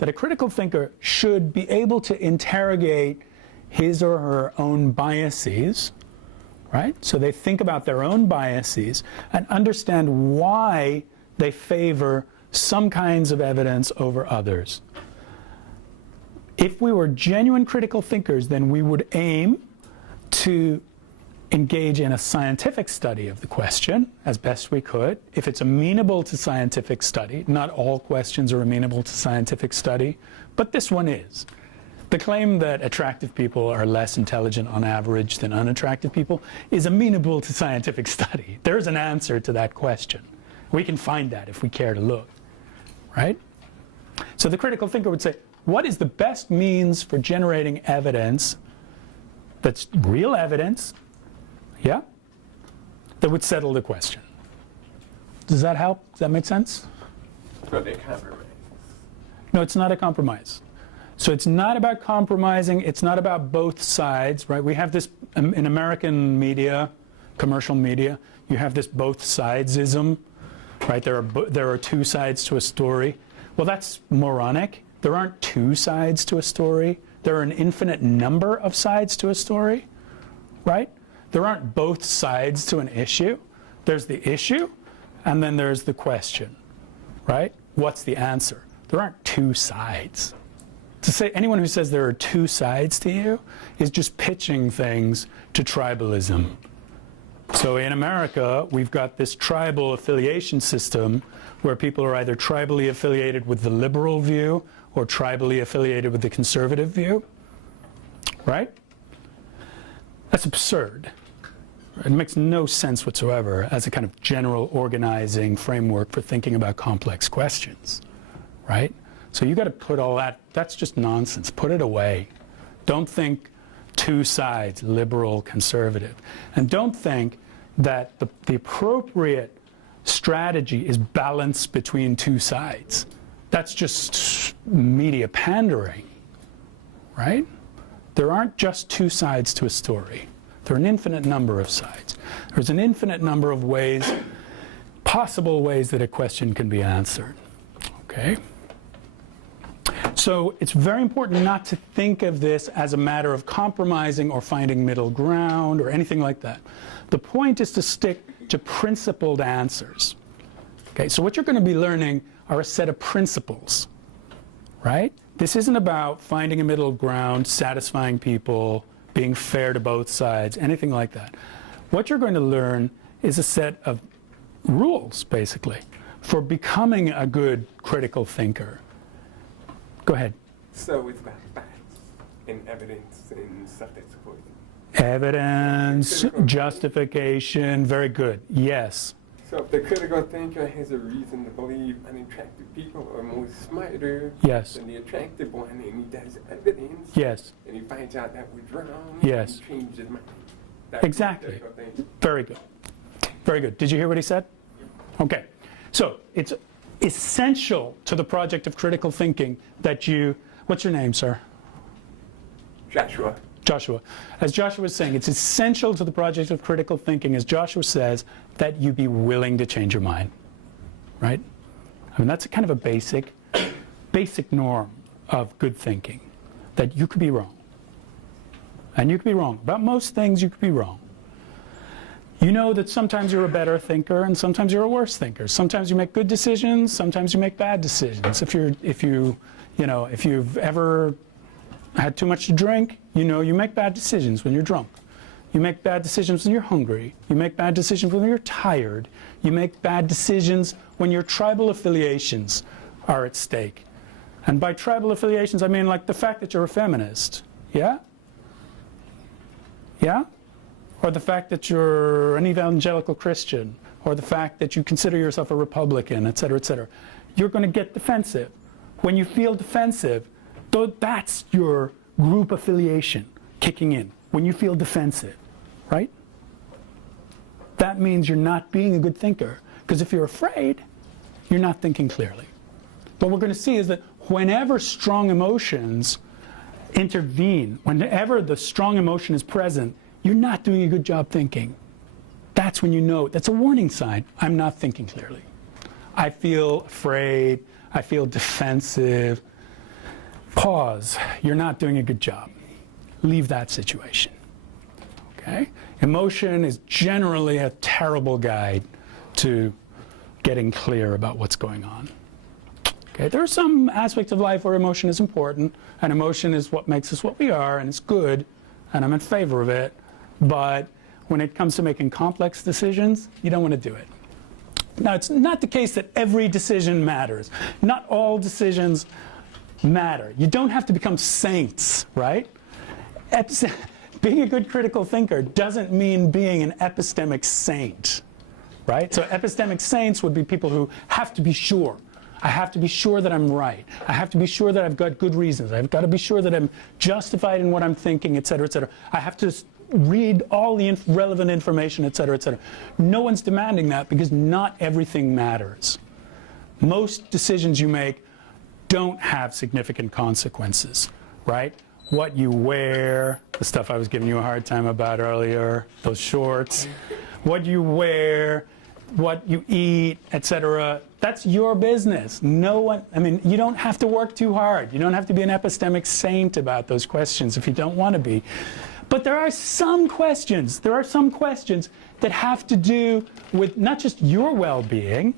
that a critical thinker should be able to interrogate his or her own biases, right? So they think about their own biases and understand why they favor some kinds of evidence over others. If we were genuine critical thinkers, then we would aim to engage in a scientific study of the question as best we could. If it's amenable to scientific study, not all questions are amenable to scientific study, but this one is. The claim that attractive people are less intelligent on average than unattractive people is amenable to scientific study. There's an answer to that question. We can find that if we care to look, right? So the critical thinker would say, what is the best means for generating evidence that's real evidence, yeah, that would settle the question? Does that help? Does that make sense? But they compromise. No, it's not a compromise. So it's not about compromising. It's not about both sides, right? We have this in American media, commercial media. You have this both sidesism, right? There are two sides to a story. Well, that's moronic. There aren't two sides to a story. There are an infinite number of sides to a story, right? There aren't both sides to an issue. There's the issue, and then there's the question, right? What's the answer? There aren't two sides. To say anyone who says there are two sides to you is just pitching things to tribalism. So in America, we've got this tribal affiliation system where people are either tribally affiliated with the liberal view or tribally affiliated with the conservative view, right? That's absurd. It makes no sense whatsoever as a kind of general organizing framework for thinking about complex questions, right? So you got to put all that, that's just nonsense. Put it away. Don't think two sides, liberal, conservative. And don't think that the appropriate strategy is balance between two sides. That's just media pandering, right? There aren't just two sides to a story. There are an infinite number of sides. There's an infinite number of ways, possible ways that a question can be answered, okay? So it's very important not to think of this as a matter of compromising or finding middle ground or anything like that. The point is to stick to principled answers. Okay, so what you're going to be learning are a set of principles, right? This isn't about finding a middle ground, satisfying people, being fair to both sides, anything like that. What you're going to learn is a set of rules, basically, for becoming a good critical thinker. Go ahead. So it's about facts and evidence and stuff that's supporting. Evidence, justification, very good. Yes. So if the critical thinker has a reason to believe unattractive people are more smarter Yes. than the attractive one, and he does evidence, Yes. and he finds out that was wrong, Yes. and he changes his mind. That's Exactly. the critical thinker. Very good. Very good. Did you hear what he said? Okay. So it's essential to the project of critical thinking that you, what's your name, sir? Joshua. Joshua. As Joshua was saying, it's essential to the project of critical thinking, as Joshua says, that you be willing to change your mind, right? I mean, that's a kind of a basic norm of good thinking, that you could be wrong. And you could be wrong. About most things, you could be wrong. You know that sometimes you're a better thinker and sometimes you're a worse thinker. Sometimes you make good decisions, sometimes you make bad decisions. If you've ever had too much to drink, you know you make bad decisions when you're drunk. You make bad decisions when you're hungry. You make bad decisions when you're tired. You make bad decisions when your tribal affiliations are at stake. And by tribal affiliations, I mean like the fact that you're a feminist. Yeah? Yeah? Or the fact that you're an evangelical Christian, or the fact that you consider yourself a Republican, et cetera, et cetera. You're going to get defensive. When you feel defensive, that's your group affiliation kicking in. When you feel defensive, right? That means you're not being a good thinker. Because if you're afraid, you're not thinking clearly. What we're going to see is that whenever strong emotions intervene, whenever the strong emotion is present, you're not doing a good job thinking. That's when you know, that's a warning sign. I'm not thinking clearly. I feel afraid. I feel defensive. Pause. You're not doing a good job. Leave that situation. Okay? Emotion is generally a terrible guide to getting clear about what's going on. Okay? There are some aspects of life where emotion is important, and emotion is what makes us what we are, and it's good, and I'm in favor of it. But when it comes to making complex decisions, you don't want to do it. Now, it's not the case that every decision matters. Not all decisions matter. You don't have to become saints, right? Being a good critical thinker doesn't mean being an epistemic saint, right? So epistemic saints would be people who have to be sure. I have to be sure that I'm right. I have to be sure that I've got good reasons. I've got to be sure that I'm justified in what I'm thinking, et cetera, et cetera. I have to read all the relevant information, et cetera, et cetera. No one's demanding that because not everything matters. Most decisions you make don't have significant consequences, right? What you wear, the stuff I was giving you a hard time about earlier, those shorts, what you wear, what you eat, etc. That's your business. No one, I mean, you don't have to work too hard. You don't have to be an epistemic saint about those questions if you don't want to be. But there are some questions that have to do with not just your well-being,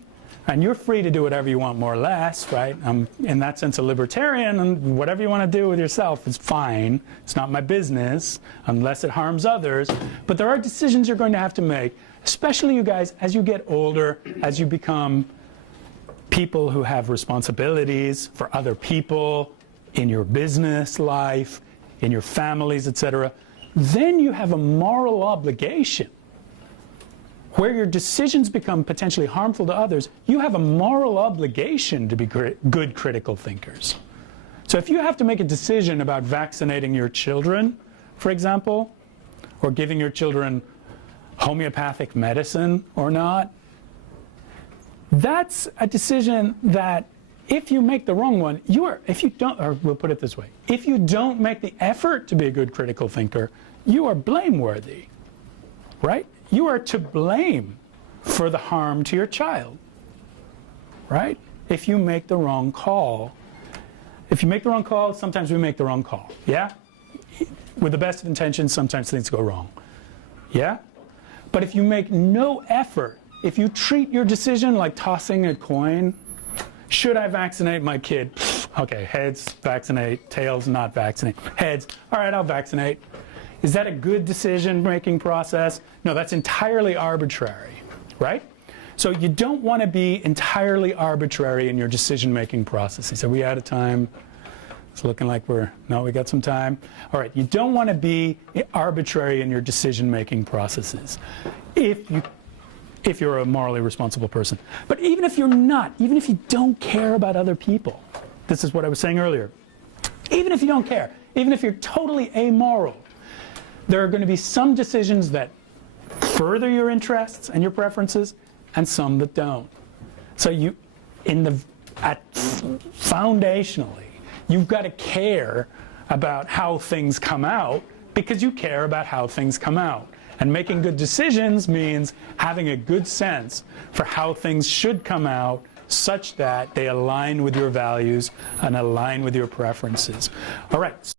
and you're free to do whatever you want more or less, right? I'm in that sense a libertarian, and whatever you want to do with yourself is fine. It's not my business unless it harms others. But there are decisions you're going to have to make, especially you guys, as you get older, as you become people who have responsibilities for other people in your business life, in your families, etc. Then you have a moral obligation where your decisions become potentially harmful to others. You have a moral obligation to be good critical thinkers. So if you have to make a decision about vaccinating your children, for example, or giving your children homeopathic medicine or not, that's a decision that if you make the wrong one, if you don't, or we'll put it this way, if you don't make the effort to be a good critical thinker, you are blameworthy, right? You are to blame for the harm to your child, right? If you make the wrong call. If you make the wrong call, sometimes we make the wrong call, yeah? With the best of intentions, sometimes things go wrong, yeah? But if you make no effort, if you treat your decision like tossing a coin, should I vaccinate my kid? Okay, heads, vaccinate, tails, not vaccinate. Heads, all right, I'll vaccinate. Is that a good decision-making process? No, that's entirely arbitrary, right? So you don't want to be entirely arbitrary in your decision-making processes. Are we out of time? It's looking like we got some time. All right, you don't want to be arbitrary in your decision-making processes if you're a morally responsible person. But even if you're not, even if you don't care about other people, this is what I was saying earlier, even if you don't care, even if you're totally amoral, there are going to be some decisions that further your interests and your preferences and some that don't. So foundationally, you've got to care about how things come out because you care about how things come out. And making good decisions means having a good sense for how things should come out such that they align with your values and align with your preferences. All right.